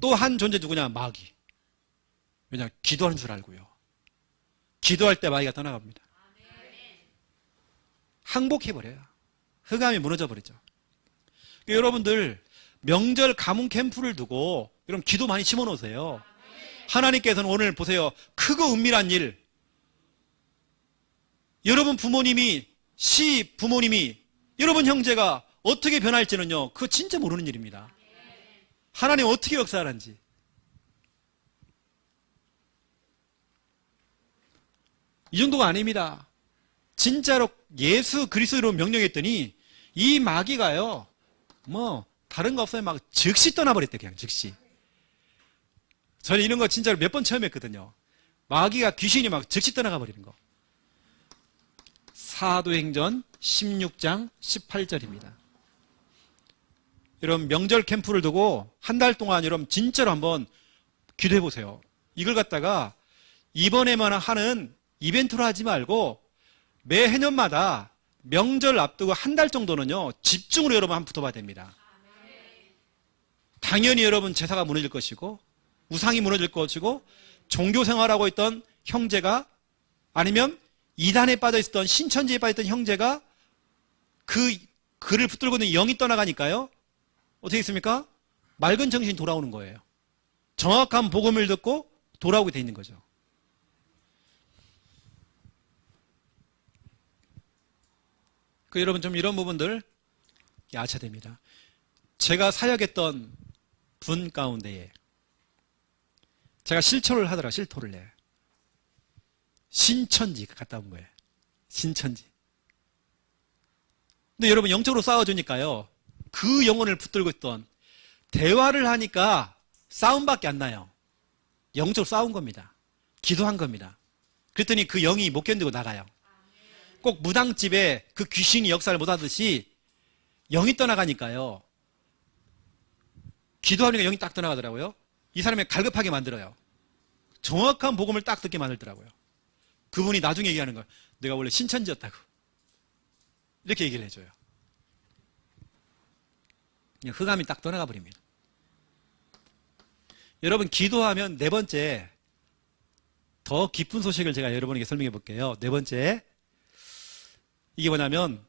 또 한 존재 누구냐? 마귀. 왜냐? 기도하는 줄 알고요. 기도할 때 마귀가 떠나갑니다. 항복해버려요. 흑암이 무너져 버리죠. 여러분들 명절 가문 캠프를 두고 여러분 기도 많이 심어놓으세요. 하나님께서는 오늘 보세요. 크고 은밀한 일, 여러분 부모님이, 시부모님이, 여러분 형제가 어떻게 변할지는요, 그거 진짜 모르는 일입니다. 하나님 어떻게 역사하는지. 이 정도가 아닙니다. 진짜로 예수 그리스도로 명령했더니 이 마귀가요, 뭐 다른 거 없어요. 막 즉시 떠나버렸대. 그냥 즉시. 저는 이런 거 진짜로 몇 번 체험했거든요. 마귀가, 귀신이 막 즉시 떠나가 버리는 거. 사도행전 16장 18절입니다. 여러분 명절 캠프를 두고 한 달 동안 여러분 진짜로 한번 기도해 보세요. 이걸 갖다가 이번에만 하는 이벤트로 하지 말고 매해년마다 명절 앞두고 한 달 정도는요, 집중으로 여러분 한번 붙어봐야 됩니다. 당연히 여러분 제사가 무너질 것이고, 우상이 무너질 것이고, 종교 생활하고 있던 형제가, 아니면 이단에 빠져 있었던, 신천지에 빠져 있던 형제가 그 글을 붙들고 있는 영이 떠나가니까요, 어떻게 있습니까? 맑은 정신이 돌아오는 거예요. 정확한 복음을 듣고 돌아오게 돼 있는 거죠. 여러분 좀 이런 부분들 아셔야 됩니다. 제가 사역했던 분 가운데에 제가 실토를 하더라고요. 실토를 내. 신천지 갔다 온 거예요. 신천지. 근데 여러분 영적으로 싸워주니까요, 그 영혼을 붙들고 있던, 대화를 하니까 싸움밖에 안 나요. 영적으로 싸운 겁니다. 기도한 겁니다. 그랬더니 그 영이 못 견디고 나가요. 꼭 무당집에 그 귀신이 역사를 못하듯이 영이 떠나가니까요, 기도하니까 영이 딱 떠나가더라고요. 이 사람이 갈급하게 만들어요. 정확한 복음을 딱 듣게 만들더라고요. 그분이 나중에 얘기하는 거예요. 내가 원래 신천지였다고. 이렇게 얘기를 해줘요. 흑암이 딱 떠나가 버립니다. 여러분 기도하면 네 번째, 더 깊은 소식을 제가 여러분에게 설명해 볼게요. 네 번째, 이게 뭐냐면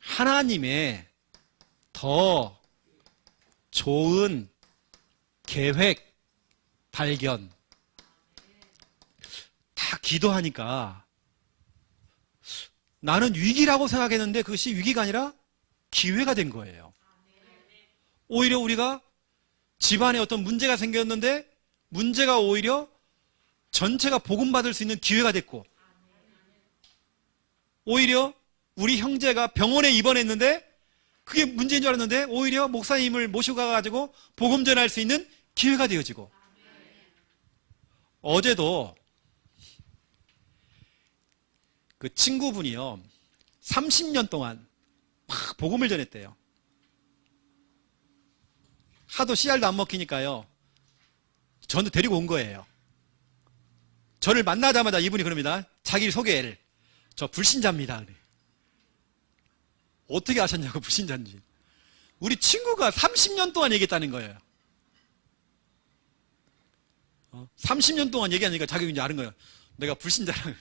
하나님의 더 좋은 계획 발견. 다 기도하니까 나는 위기라고 생각했는데 그것이 위기가 아니라 기회가 된 거예요. 오히려 우리가 집안에 어떤 문제가 생겼는데 문제가 오히려 전체가 복음받을 수 있는 기회가 됐고, 오히려 우리 형제가 병원에 입원했는데 그게 문제인 줄 알았는데 오히려 목사님을 모시고 가가지고 복음 전할 수 있는 기회가 되어지고, 어제도 그 친구분이요 30년 동안 막 복음을 전했대요. 하도 씨알도 안 먹히니까요, 저한테 데리고 온 거예요. 저를 만나자마자 이분이 그럽니다. 자기 소개를, 저 불신자입니다. 그래. 어떻게 아셨냐고, 불신자인지. 우리 친구가 30년 동안 얘기했다는 거예요. 30년 동안 얘기하니까 자기가 이제 아는 거예요. 내가 불신자라는.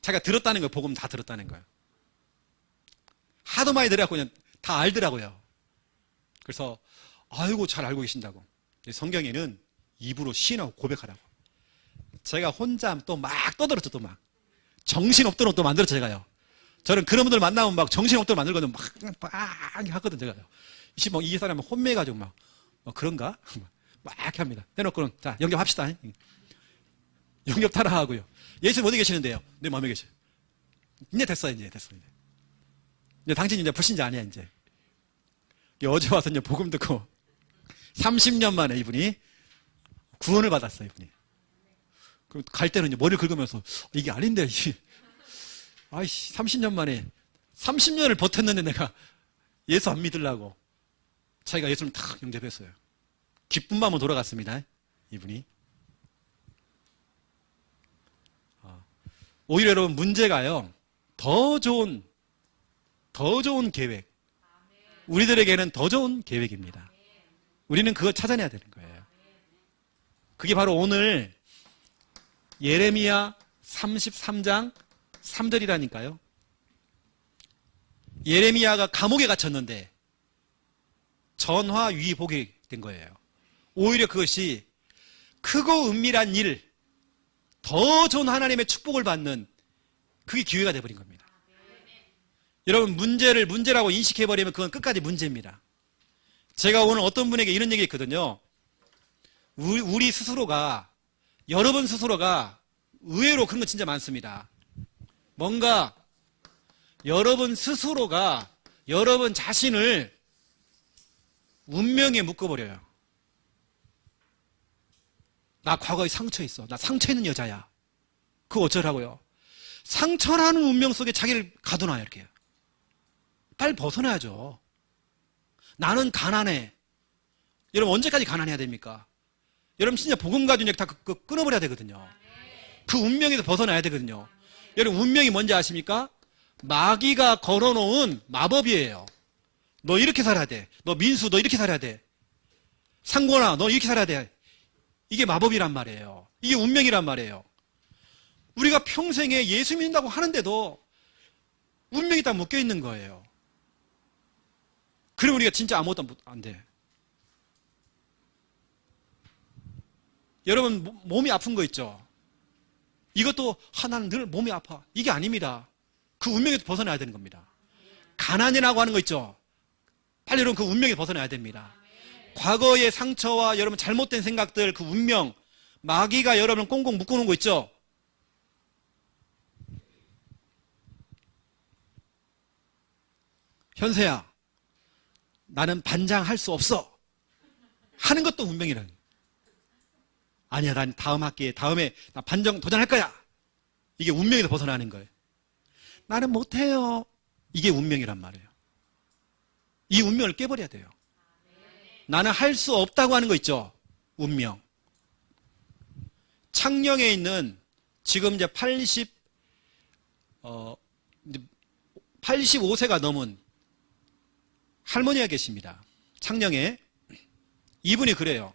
자기가 들었다는 거예요. 복음 다 들었다는 거예요. 하도 많이 들어갖고 그냥 다 알더라고요. 그래서 아이고 잘 알고 계신다고. 성경에는 입으로 시인하고 고백하라고. 제가 혼자 또 막 떠들었죠. 또 막 정신없도록 또 만들었죠. 제가요. 저는 그런 분들 만나면 막 정신없도록 만들거든. 막 하거든. 제가요. 이 사람은 혼매해가지고 막 그런가? 막 이렇게 합니다. 해놓고는 자 영접합시다. 영접 타라 하고요. 예수님 어디 계시는데요? 내 마음에 계셔요. 이제 됐어. 이제 당신 이제 불신자 아니야. 이제 어제 와서 이제 복음 듣고 30년 만에 이분이 구원을 받았어요. 이분이. 그럼 갈 때는 이제 머리를 긁으면서 이게 아닌데, 아이씨 30년 만에 30년을 버텼는데 내가 예수 안 믿으려고 자기가 예수를 탁 영접했어요. 기쁜 마음으로 돌아갔습니다. 이분이. 오히려 여러분 문제가요, 더 좋은 계획, 우리들에게는 더 좋은 계획입니다. 우리는 그걸 찾아내야 되는 거예요. 그게 바로 오늘 예레미야 33장 3절이라니까요. 예레미야가 감옥에 갇혔는데 전화위복이 된 거예요. 오히려 그것이 크고 은밀한 일, 더 좋은 하나님의 축복을 받는 그게 기회가 돼버린 겁니다. 여러분, 문제를 문제라고 인식해버리면 그건 끝까지 문제입니다. 제가 오늘 어떤 분에게 이런 얘기 했거든요. 우리 스스로가, 여러분 스스로가 의외로 그런 거 진짜 많습니다. 뭔가 여러분 스스로가 여러분 자신을 운명에 묶어버려요. 나 과거에 상처 있어. 나 상처 있는 여자야. 그거 어쩌라고요? 상처라는 운명 속에 자기를 가둬놔요, 이렇게. 빨리 벗어나야죠. 나는 가난해. 여러분, 언제까지 가난해야 됩니까? 여러분, 진짜 복음 가지고 다 끊어버려야 되거든요. 그 운명에서 벗어나야 되거든요. 여러분, 운명이 뭔지 아십니까? 마귀가 걸어놓은 마법이에요. 너 이렇게 살아야 돼. 너 민수, 너 이렇게 살아야 돼. 상권아, 너 이렇게 살아야 돼. 이게 마법이란 말이에요. 이게 운명이란 말이에요. 우리가 평생에 예수 믿는다고 하는데도 운명이 다 묶여 있는 거예요. 그럼 우리가 진짜 아무것도 안 돼. 여러분, 몸이 아픈 거 있죠? 이것도 나는 늘 몸이 아파. 이게 아닙니다. 그 운명에서 벗어나야 되는 겁니다. 가난이라고 하는 거 있죠? 빨리 여러분 그 운명에서 벗어나야 됩니다. 과거의 상처와 여러분 잘못된 생각들, 그 운명, 마귀가 여러분을 꽁꽁 묶어놓은 거 있죠? 현세야, 나는 반장할 수 없어. 하는 것도 운명이라는 거예요. 아니야, 난 다음 학기에, 다음에 나 반장 도전할 거야. 이게 운명에서 벗어나는 거예요. 나는 못해요. 이게 운명이란 말이에요. 이 운명을 깨버려야 돼요. 나는 할 수 없다고 하는 거 있죠? 운명. 창녕에 있는 지금 이제 85세가 넘은 할머니가 계십니다. 창녕에. 이분이 그래요.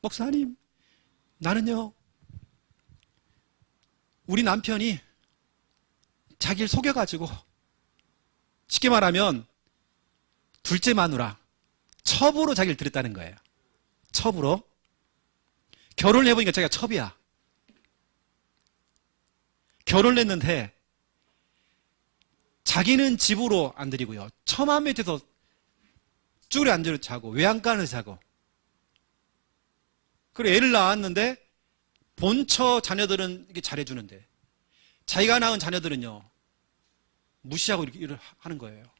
목사님, 나는요, 우리 남편이 자기를 속여가지고, 쉽게 말하면 둘째 마누라, 첩으로 자기를 들였다는 거예요. 첩으로. 결혼을 해보니까 자기가 첩이야. 결혼을 했는데 자기는 집으로 안 들이고요, 처마 밑에서 쭈그려 앉아 자고 외양간을 자고, 그리고 애를 낳았는데 본처 자녀들은 이렇게 잘해주는데 자기가 낳은 자녀들은요 무시하고 이렇게 일을 하는 거예요.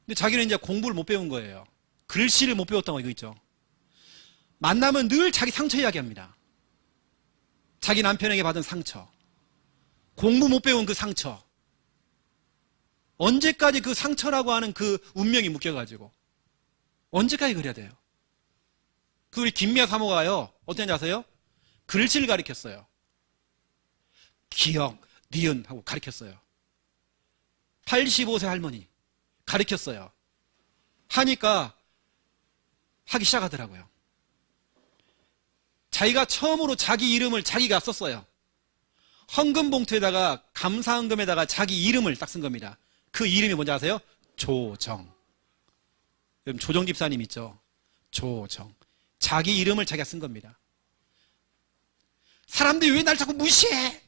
근데 자기는 이제 공부를 못 배운 거예요. 글씨를 못 배웠다고 이거 있죠. 만나면 늘 자기 상처 이야기합니다. 자기 남편에게 받은 상처, 공부 못 배운 그 상처. 언제까지 그 상처라고 하는 그 운명이 묶여가지고 언제까지 그래야 돼요? 그 우리 김미아 사모가요, 어땠는지 아세요? 글씨를 가르쳤어요. 기역, 니은 하고 가르쳤어요. 85세 할머니 가르쳤어요. 하니까 하기 시작하더라고요. 자기가 처음으로 자기 이름을 자기가 썼어요. 헌금 봉투에다가, 감사헌금에다가 자기 이름을 딱 쓴 겁니다. 그 이름이 뭔지 아세요? 조정. 여러분, 조정 집사님 있죠? 조정. 자기 이름을 자기가 쓴 겁니다. 사람들이 왜 날 자꾸 무시해?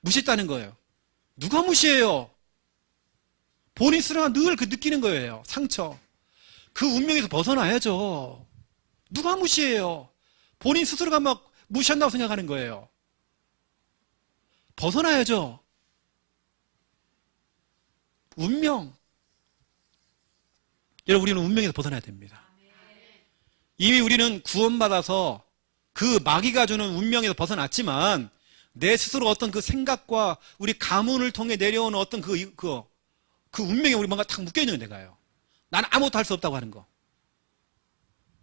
무시했다는 거예요. 누가 무시해요? 본인 스스로가 늘 그 느끼는 거예요. 상처. 그 운명에서 벗어나야죠. 누가 무시해요? 본인 스스로가 막 무시한다고 생각하는 거예요. 벗어나야죠. 운명. 여러분, 우리는 운명에서 벗어나야 됩니다. 이미 우리는 구원받아서 그 마귀가 주는 운명에서 벗어났지만 내 스스로 어떤 그 생각과 우리 가문을 통해 내려오는 어떤 그 운명에 우리 뭔가 탁 묶여있는 데가요. 나는 아무것도 할 수 없다고 하는 거.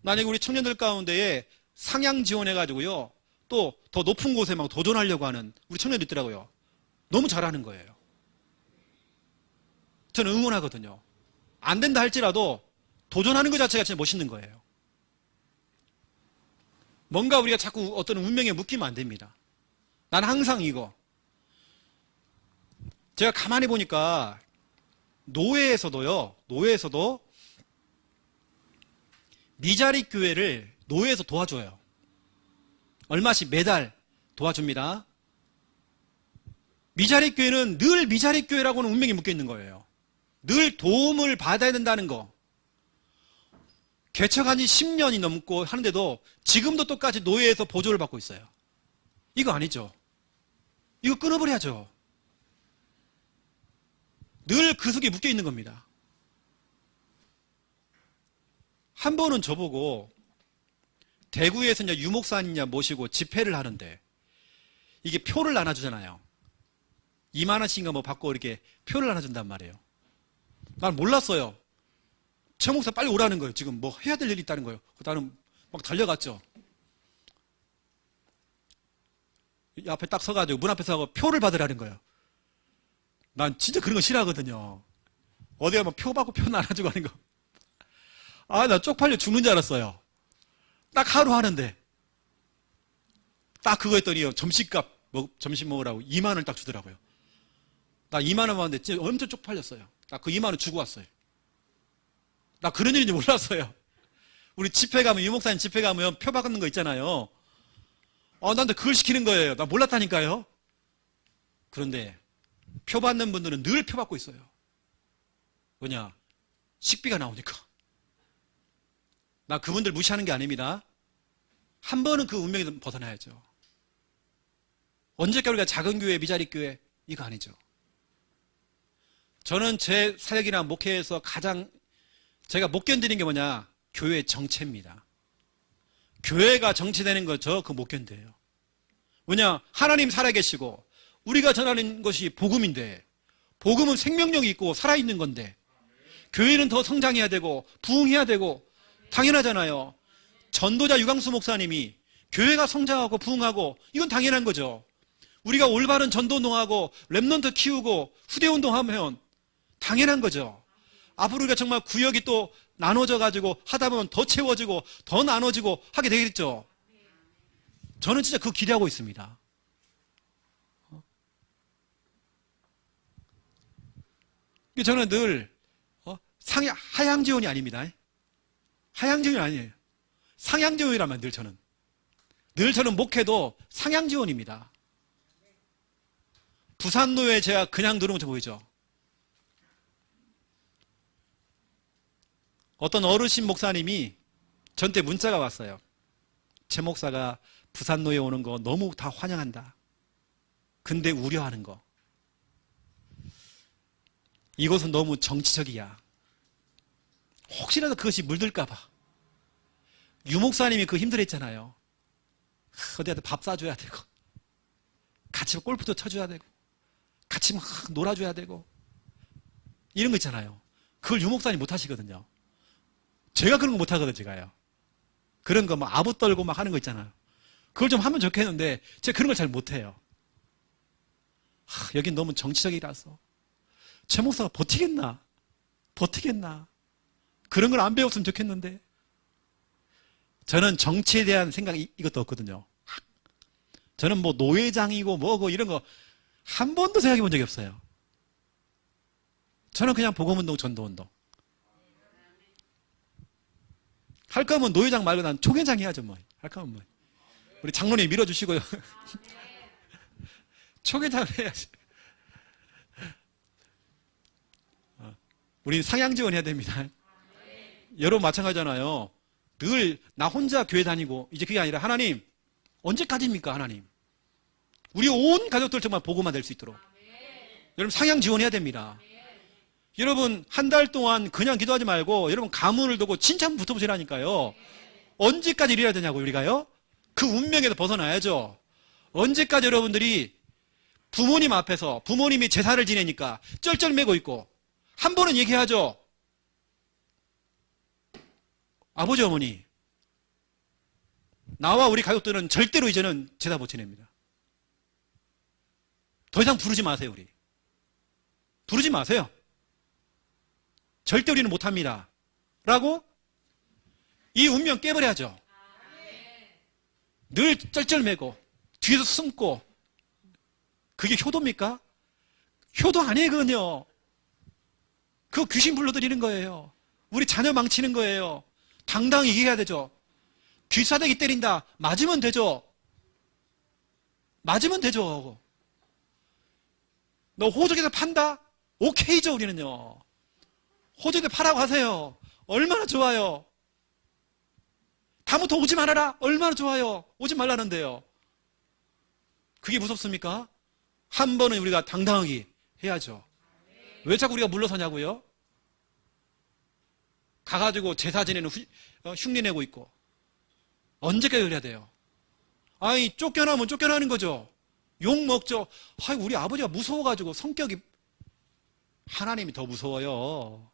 만약에 우리 청년들 가운데에 상향 지원해가지고요, 또 더 높은 곳에 막 도전하려고 하는 우리 청년들 있더라고요. 너무 잘하는 거예요. 저는 응원하거든요. 안 된다 할지라도 도전하는 것 자체가 진짜 멋있는 거예요. 뭔가 우리가 자꾸 어떤 운명에 묶이면 안 됩니다. 나는 항상 이거. 제가 가만히 보니까 노회에서도 미자립 교회를 노회에서 도와줘요. 얼마씩 매달 도와줍니다. 미자립 교회는 늘 미자립 교회라고는 운명이 묶여 있는 거예요. 늘 도움을 받아야 된다는 거. 개척한 지 10년이 넘고 하는데도 지금도 똑같이 노예에서 보조를 받고 있어요. 이거 아니죠. 이거 끊어버려야죠. 늘 그 속에 묶여 있는 겁니다. 한 번은 저보고 대구에서 이제 유목사님 모시고 집회를 하는데 이게 표를 나눠주잖아요. 2만 원씩인가 뭐 받고 이렇게 표를 나눠준단 말이에요. 난 몰랐어요. 최 목사 빨리 오라는 거예요. 지금 뭐 해야 될 일이 있다는 거예요. 나는 막 달려갔죠. 앞에 딱 서가지고 문 앞에 서고 표를 받으라는 거예요. 난 진짜 그런 거 싫어하거든요. 어디 가면 표 받고 표 나눠주고 하는 거. 아, 나 쪽팔려 죽는 줄 알았어요. 딱 하루 하는데. 딱 그거 했더니 점심값, 점심 먹으라고 2만 원을 딱 주더라고요. 나 2만 원 받는데 진짜 엄청 쪽팔렸어요. 나 그 2만 원 주고 왔어요. 나 그런 일인지 몰랐어요. 우리 집회 가면, 유목사님 집회 가면 표 받는 거 있잖아요. 나한테 그걸 시키는 거예요. 나 몰랐다니까요. 그런데 표 받는 분들은 늘 표 받고 있어요. 뭐냐? 식비가 나오니까. 나 그분들 무시하는 게 아닙니다. 한 번은 그 운명에서 벗어나야죠. 언제까 우리가 작은 교회, 미자립 교회, 이거 아니죠. 저는 제 사역이나 목회에서 가장 제가 못 견디는 게 뭐냐? 교회 정체입니다. 교회가 정체되는 거 저 그거 못 견뎌요. 뭐냐? 하나님 살아계시고 우리가 전하는 것이 복음인데 복음은 생명력이 있고 살아있는 건데 교회는 더 성장해야 되고 부흥해야 되고 당연하잖아요. 전도자 유광수 목사님이 교회가 성장하고 부흥하고 이건 당연한 거죠. 우리가 올바른 전도운동하고 랩넌트 키우고 후대운동하면 당연한 거죠. 앞으로 우리가 정말 구역이 또 나눠져 가지고 하다 보면 더 채워지고 더 나눠지고 하게 되겠죠. 저는 진짜 그거 기대하고 있습니다. 저는 늘 하향지원이 아닙니다. 하향지원이 아니에요. 상향지원이라면 늘 저는 목회도 상향지원입니다. 부산노에 제가 그냥 들어온 거 보이죠? 어떤 어르신 목사님이 저한테 문자가 왔어요. 최 목사가 부산노에 오는 거 너무 다 환영한다. 근데 우려하는 거. 이것은 너무 정치적이야. 혹시라도 그것이 물들까봐. 유 목사님이 그 힘들었잖아요. 어디한테 밥 사줘야 되고, 같이 골프도 쳐줘야 되고, 같이 막 놀아줘야 되고, 이런 거 있잖아요. 그걸 유 목사님 못 하시거든요. 제가 그런 거 못 하거든요, 제가요. 그런 거 막 아부 떨고 막 하는 거 있잖아요. 그걸 좀 하면 좋겠는데, 제가 그런 걸 잘 못해요. 여긴 너무 정치적이라서. 최 목사가 버티겠나? 그런 걸 안 배웠으면 좋겠는데. 저는 정치에 대한 생각이 이것도 없거든요. 저는 뭐 노회장이고 뭐고 이런 거 한 번도 생각해 본 적이 없어요. 저는 그냥 복음운동, 전도운동. 할 거면 노회장 말고 난 총회장 해야죠, 뭐. 할 거면 뭐. 우리 장로님 밀어주시고요. 총회장 해야지. 우리는 상향지원 해야 됩니다. 여러분 마찬가지잖아요. 늘 나 혼자 교회 다니고 이제 그게 아니라 하나님 언제까지입니까? 하나님 우리 온 가족들 정말 복음화 될 수 있도록 여러분 상향 지원해야 됩니다. 여러분 한 달 동안 그냥 기도하지 말고 여러분 가문을 두고 진짜 한번 붙어보시라니까요. 언제까지 이래야 되냐고 우리가요. 그 운명에서 벗어나야죠. 언제까지 여러분들이 부모님 앞에서 부모님이 제사를 지내니까 쩔쩔매고 있고 한 번은 얘기하죠. 아버지 어머니 나와 우리 가족들은 절대로 이제는 제사 못 지냅니다. 더 이상 부르지 마세요. 우리 부르지 마세요. 절대 우리는 못합니다 라고 이 운명 깨버려야죠. 늘 쩔쩔매고 뒤에서 숨고 그게 효도입니까? 효도 아니에요, 그건요. 그거 귀신 불러들이는 거예요. 우리 자녀 망치는 거예요. 당당히 얘기해야 되죠. 귀싸대기 때린다. 맞으면 되죠. 맞으면 되죠. 너 호적에서 판다? 오케이죠, 우리는요. 호적에서 파라고 하세요. 얼마나 좋아요. 다음부터 오지 말아라. 얼마나 좋아요. 오지 말라는데요. 그게 무섭습니까? 한 번은 우리가 당당하게 해야죠. 왜 자꾸 우리가 물러서냐고요? 가가지고 제사 지내는 흉내 내고 있고. 언제까지 그래야 돼요? 아니, 쫓겨나면 쫓겨나는 거죠. 욕 먹죠. 아이, 우리 아버지가 무서워가지고 성격이, 하나님이 더 무서워요.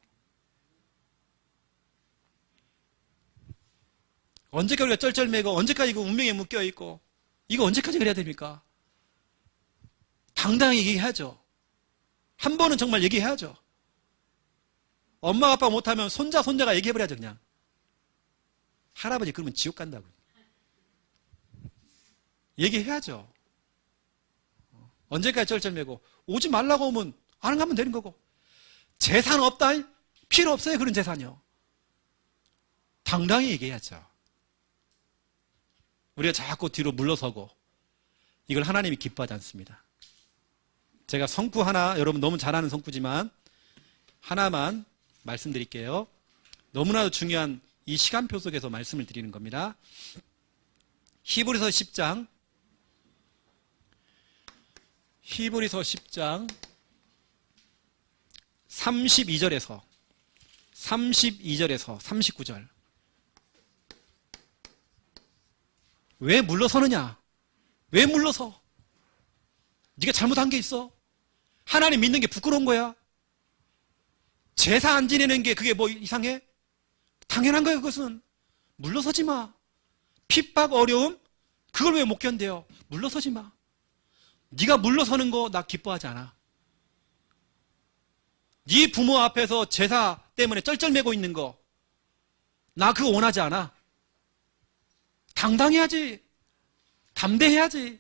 언제까지 우리가 쩔쩔매고, 언제까지 그 운명에 묶여있고, 이거 언제까지 그래야 됩니까? 당당히 얘기해야죠. 한 번은 정말 얘기해야죠. 엄마 아빠 못하면 손자가 얘기해버려야죠, 그냥. 할아버지 그러면 지옥 간다고. 얘기해야죠. 언제까지 쩔쩔매고 오지 말라고 오면 안 가면 되는 거고. 재산 없다? 필요 없어요, 그런 재산이요. 당당히 얘기해야죠. 우리가 자꾸 뒤로 물러서고 이걸 하나님이 기뻐하지 않습니다. 제가 성구 하나, 여러분 너무 잘 아는 성구지만 하나만 말씀드릴게요. 너무나도 중요한 이 시간표 속에서 말씀을 드리는 겁니다. 히브리서 10장 32절에서 39절. 왜 물러서느냐? 왜 물러서? 네가 잘못한 게 있어? 하나님 믿는 게 부끄러운 거야? 제사 안 지내는 게 그게 뭐 이상해? 당연한 거야, 그것은. 물러서지 마. 핍박, 어려움, 그걸 왜 못 견뎌요? 물러서지 마. 네가 물러서는 거 나 기뻐하지 않아. 네 부모 앞에서 제사 때문에 쩔쩔매고 있는 거 나 그거 원하지 않아. 당당해야지. 담대해야지.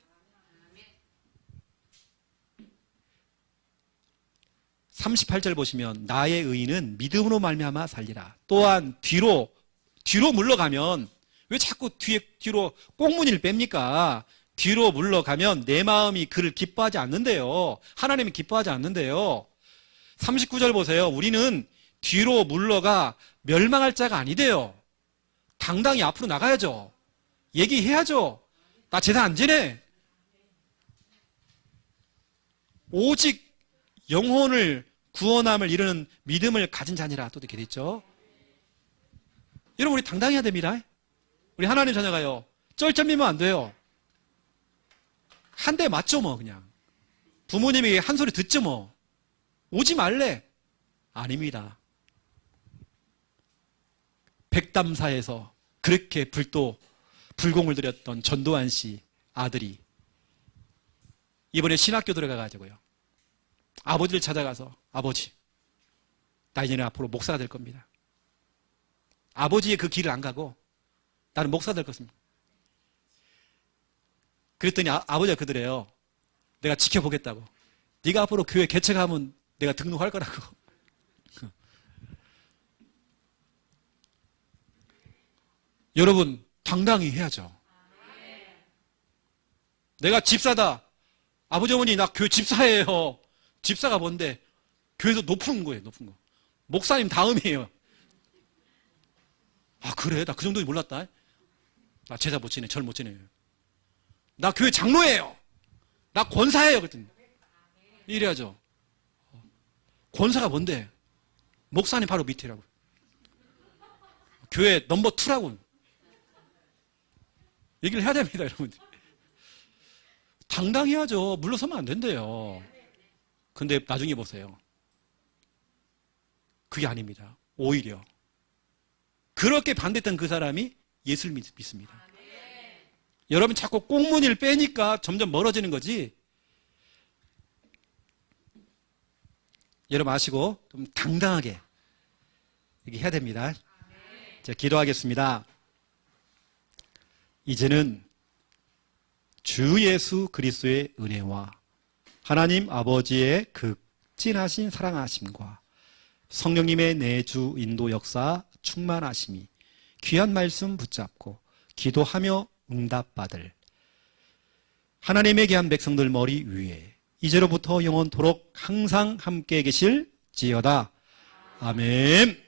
38절 보시면 나의 의인은 믿음으로 말미암아 살리라. 또한 뒤로 물러가면 왜 자꾸 뒤로 꽁무니를 뺍니까? 뒤로 물러가면 내 마음이 그를 기뻐하지 않는데요. 하나님이 기뻐하지 않는데요. 39절 보세요. 우리는 뒤로 물러가 멸망할 자가 아니대요. 당당히 앞으로 나가야죠. 얘기해야죠. 나 제사 안 지내. 오직 영혼을 구원함을 이루는 믿음을 가진 자니라. 또 이렇게 됐죠. 여러분, 우리 당당해야 됩니다. 우리 하나님 자녀가요. 쩔쩔매면 안 돼요. 한 대 맞죠, 뭐, 그냥. 부모님이 한 소리 듣죠, 뭐. 오지 말래. 아닙니다. 백담사에서 그렇게 불공을 들였던 전도환 씨 아들이 이번에 신학교 들어가가지고요. 아버지를 찾아가서, 아버지, 나 이제는 앞으로 목사가 될 겁니다. 아버지의 그 길을 안 가고 나는 목사가 될 것입니다. 그랬더니 아버지가 그러래요. 내가 지켜보겠다고. 네가 앞으로 교회 개척하면 내가 등록할 거라고. 여러분, 당당히 해야죠. 내가 집사다. 아버지 어머니 나 교회 집사예요. 집사가 뭔데? 교회에서 높은 거예요, 높은 거. 목사님 다음이에요. 아, 그래? 나 그 정도는 몰랐다. 나 제사 못 지내, 절 못 지내요. 나 교회 장로예요. 나 권사예요. 그랬더니 이래야죠. 권사가 뭔데? 목사님 바로 밑이라고. 교회 넘버 2라고. 얘기를 해야 됩니다, 여러분들. 당당해야죠. 물러서면 안 된대요. 근데 나중에 보세요. 그게 아닙니다. 오히려 그렇게 반대했던 그 사람이 예수를 믿습니다. 여러분 자꾸 꽁무니를 빼니까 점점 멀어지는 거지. 여러분 아시고 좀 당당하게 얘기해야 됩니다. 자, 기도하겠습니다. 이제는 주 예수 그리스도의 은혜와 하나님 아버지의 그 극진하신 사랑하심과 성령님의 내주 인도 역사 충만하심이 귀한 말씀 붙잡고 기도하며 응답받을 하나님의 귀한 백성들 머리 위에 이제로부터 영원토록 항상 함께 계실지어다. 아멘.